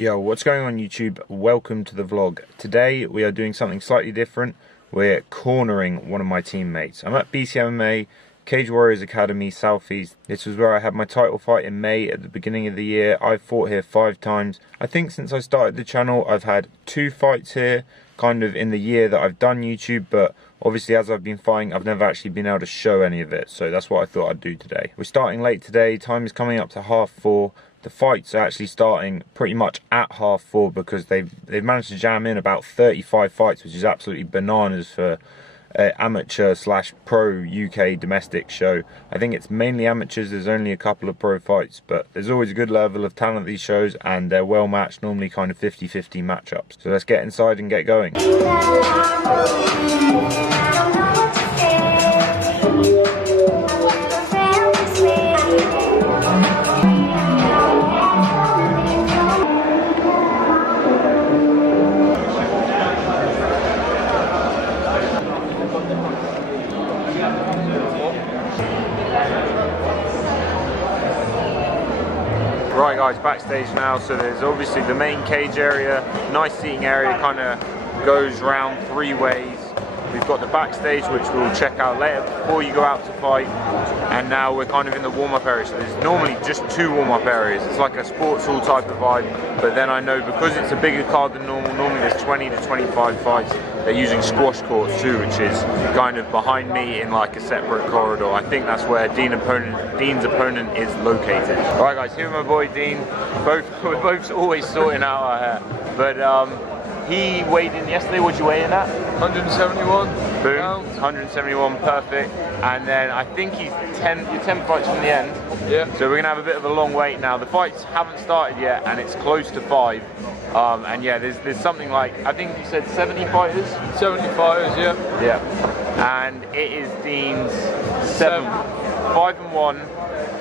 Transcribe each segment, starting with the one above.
Yo, what's going on YouTube? Welcome to the vlog. Today we are doing something slightly different. We're cornering one of my teammates. I'm at BCMMA, Cage Warriors Academy, Southeast. This was where I had my title fight in May at the beginning of the year. I've fought here 5 times. I think since I started the channel I've had 2 fights here, kind of in the year that I've done YouTube, but obviously as I've been fighting I've never actually been able to show any of it, so that's what I thought I'd do today. We're starting late today, time is coming up to 3:30. The fights are actually starting pretty much at 4:30 because they've managed to jam in about 35 fights, which is absolutely bananas for an amateur / pro UK domestic show. I think it's mainly amateurs, there's only a couple of pro fights, but there's always a good level of talent at these shows and they're well matched, normally kind of 50-50 matchups. So let's get inside and get going. Right guys, backstage now, so there's obviously the main cage area, nice seating area, kind of goes round 3 ways. We've got the backstage, which we'll check out later before you go out to fight, and now we're kind of in the warm-up area. So there's normally just 2 warm-up areas. It's like a sports hall type of vibe, but then I know because it's a bigger card than normal, normally there's 20 to 25 fights. They're using squash courts too, which is kind of behind me in like a separate corridor. I think that's where Dean's opponent is located. All right guys, here with my boy Dean. We're both always sorting out our hair, but he weighed in yesterday. What'd you weigh in at? 171. Boom. Pounds. 171, perfect. And then I think he's 10 fights from the end. Yeah. So we're gonna have a bit of a long wait now. The fights haven't started yet, and it's close to 5. And yeah, there's something like, I think you said 70 fighters. 70 fighters, yeah. Yeah. And it is Dean's 7. 5-1.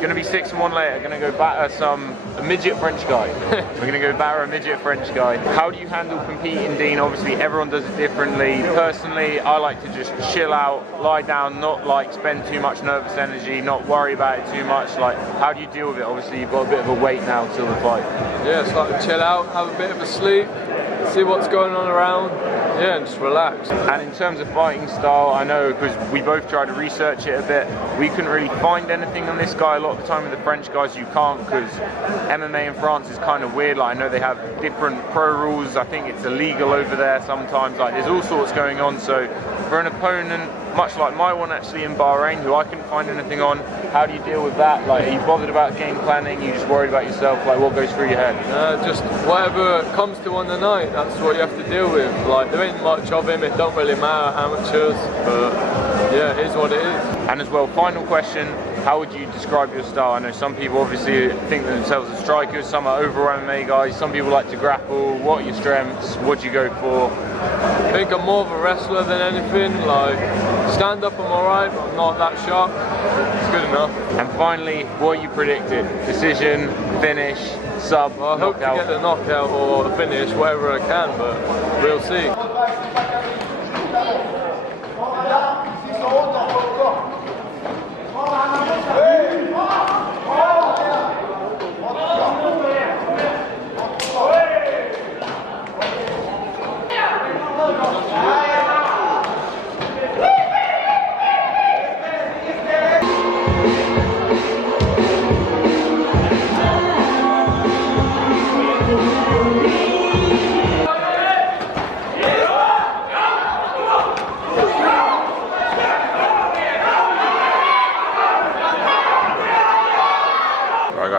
Gonna be 6-1 later. Gonna go batter a midget French guy. We're gonna go batter a midget French guy. How do you handle competing, Dean? Obviously everyone does it differently. Personally, I like to just chill out, lie down, not like spend too much nervous energy, not worry about it too much. Like, how do you deal with it? Obviously you've got a bit of a wait now till the fight. Yeah, it's like to chill out, have a bit of a sleep, see what's going on around, yeah, and just relax. And in terms of fighting style, I know because we both tried to research it a bit, we couldn't really find anything on this guy. A lot of the time with the French guys you can't, because MMA in France is kind of weird. Like, I know they have different pro rules, I think it's illegal over there sometimes, like there's all sorts going on. So for an opponent much like my one actually in Bahrain, who I couldn't find anything on, how do you deal with that? Like, are you bothered about game planning? You just worried about yourself? Like, what goes through your head? Just whatever comes to on the night, that's what you have to deal with. Like, there ain't much of him, it don't really matter, amateurs, but yeah, it is what it is. And as well, final question, how would you describe your style? I know some people obviously think of themselves as strikers, some are overall MMA guys, some people like to grapple. What are your strengths? What do you go for? I think I'm more of a wrestler than anything. Like, stand up I'm alright, but I'm not that sharp. It's good enough. And finally, what are you predicted? Decision, finish, sub, well, I hope to get the knockout or the finish, whatever I can, but we'll see.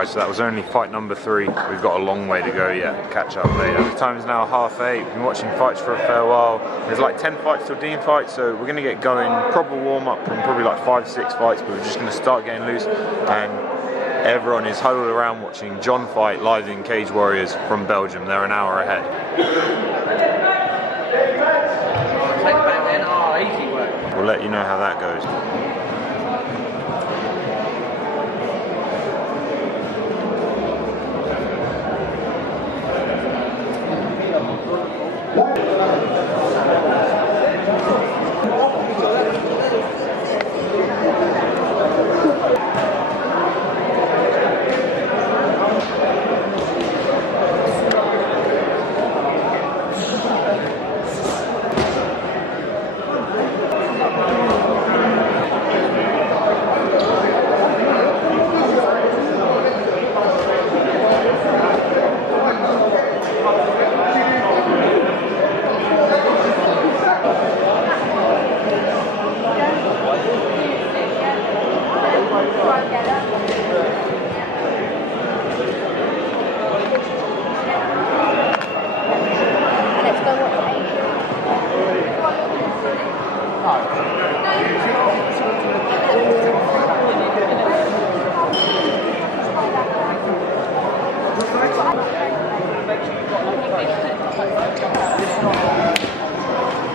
So that was only fight number 3. We've got a long way to go yet. Catch up later. The time is now 8:30. We've been watching fights for a fair while. There's like 10 fights till Dean fights, so we're gonna get going. Proper warm up from probably like 5-6 fights, but we're just gonna start getting loose. And everyone is huddled around watching John fight live in Cage Warriors from Belgium. They're an hour ahead. We'll let you know how that goes.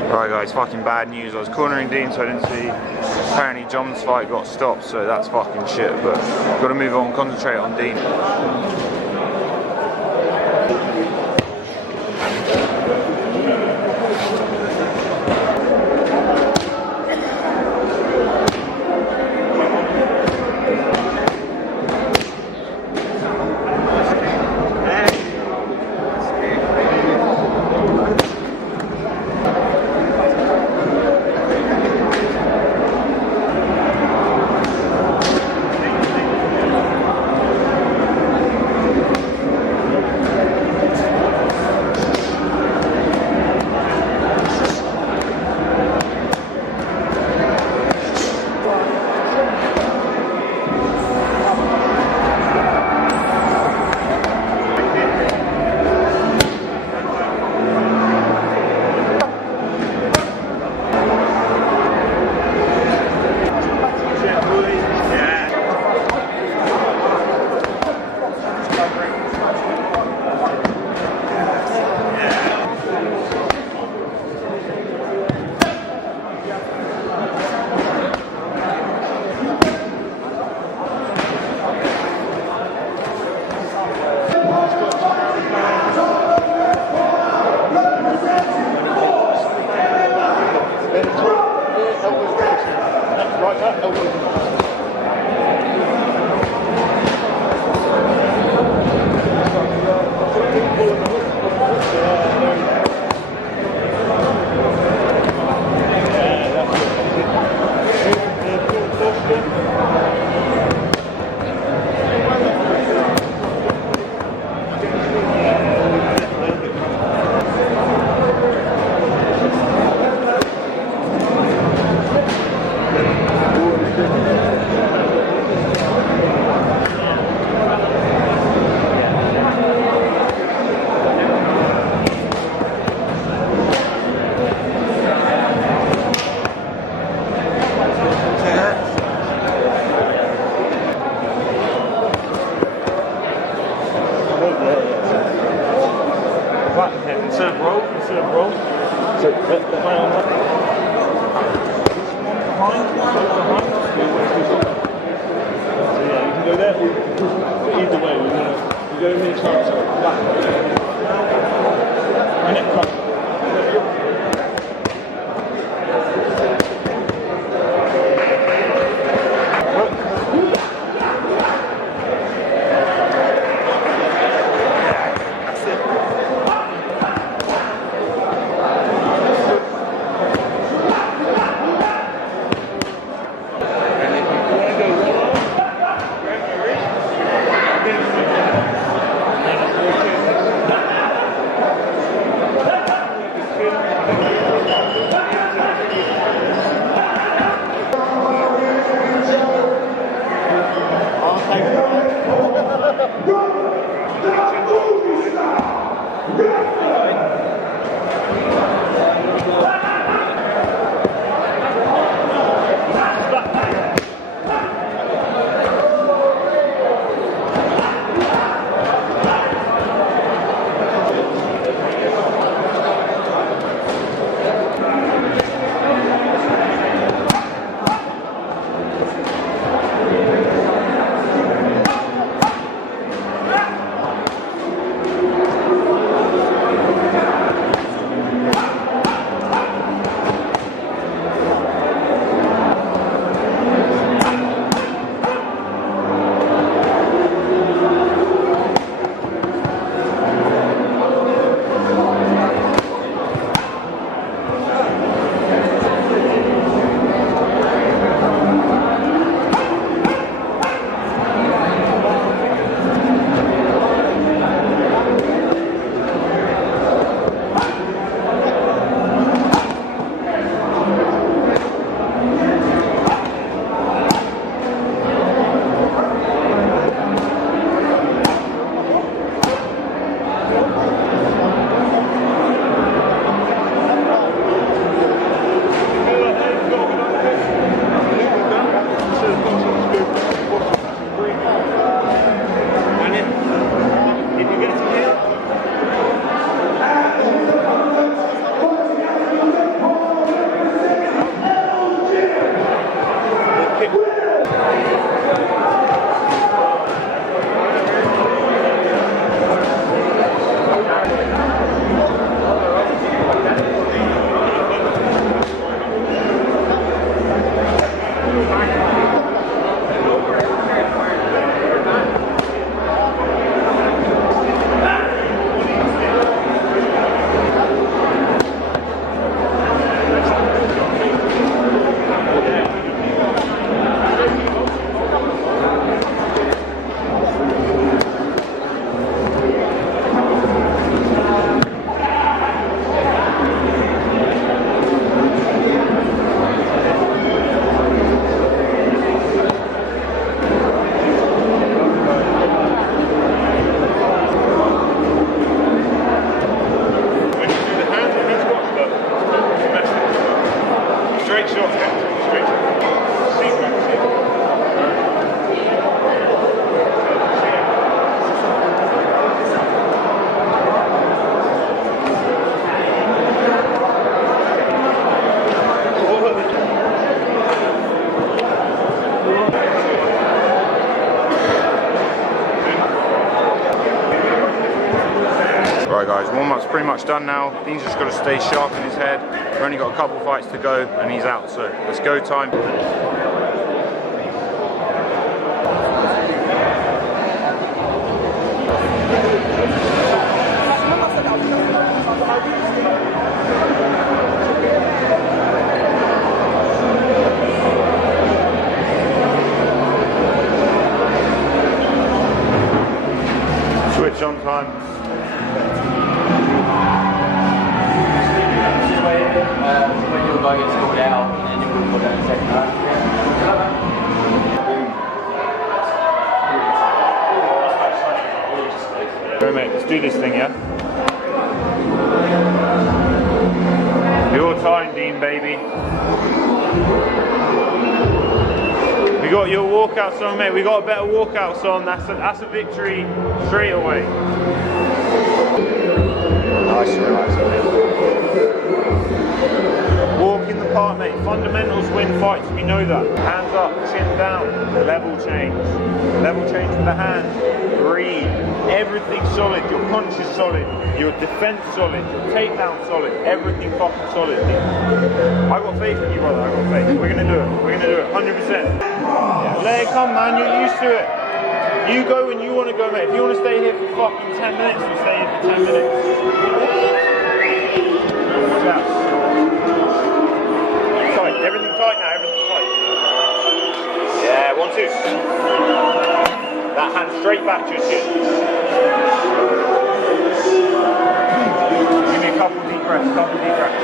Right guys, fucking bad news. I was cornering Dean so I didn't see. Apparently John's fight got stopped, so that's fucking shit, but gotta move on, concentrate on Dean. Right guys, warm-up's pretty much done now. Dean's just got to stay sharp in his head. We've only got a couple fights to go and he's out, so let's go time. Switch on time. When your guy gets called out, and then you will put down a second half. Alright mate, let's do this thing, yeah? Your time, Dean, baby. We got your walkout song, mate. We got a better walkout song. That's a victory straight away. Nice, walk in the park, mate. Fundamentals win fights. We know that. Hands up, chin down. Level change. Level change with the hands. Breathe. Everything's solid. Your punch is solid. Your defense solid. Your takedown solid. Everything fucking solid. I got faith in you, brother. I got faith. We're gonna do it. We're gonna do it. 100%. Yeah, let it come, man. You're used to it. You go when you want to go, mate. If you want to stay here for fucking 10 minutes, we'll stay here for 10 minutes. Yeah. Tight. Everything tight now. Everything tight. Yeah, 1, 2. That hand straight back to your chin. Give me a couple deep breaths. Couple deep breaths.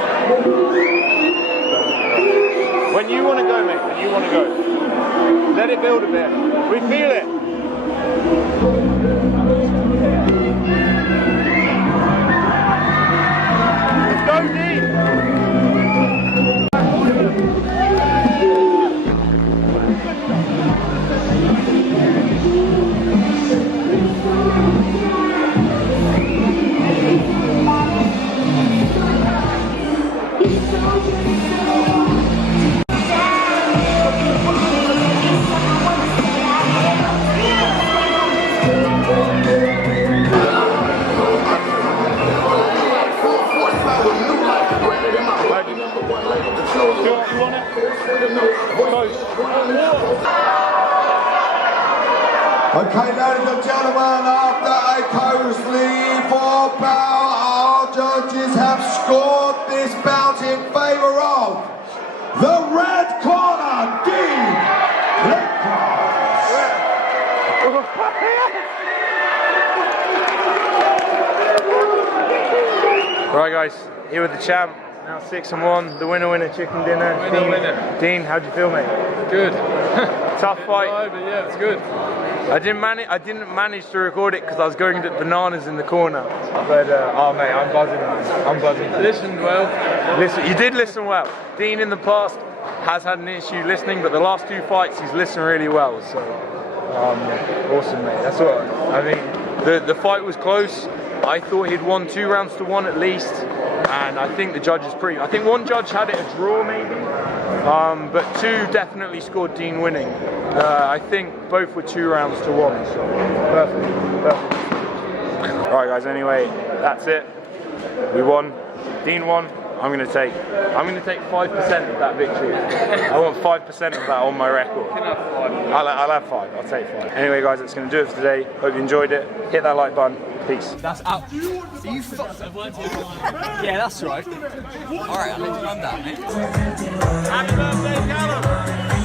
When you want to go, mate. When you want to go. Let it build a bit. We feel it. Let's go, Dean. Okay, ladies and gentlemen, after a costly 4 bout, our judges have scored this bout in favour of the red corner, Glencross. Right guys, here with the champ, now 6-1, the winner chicken dinner. Dean, how'd you feel, mate? Good. Tough fight. But yeah, it's good. I didn't manage to record it because I was going to bananas in the corner. But oh mate, I'm buzzing, man. I'm buzzing. Listened well. Listen, you did listen well. Dean in the past has had an issue listening, but the last 2 fights he's listened really well. So awesome, mate. That's what I mean. The fight was close. I thought he'd won 2 rounds to 1 at least, and I think the judges I think one judge had it a draw maybe, but 2 definitely scored Dean winning. I think both were 2 rounds to 1, so perfect. Alright guys, anyway, that's it. We won. Dean won. I'm gonna take 5% of that victory. I want 5% of that on my record. I'll have 5. I'll take 5. Anyway guys, that's gonna do it for today. Hope you enjoyed it. Hit that like button. Peace. That's out. You yeah, that's right. Alright, I'll let you run that, mate. Happy birthday, Callum!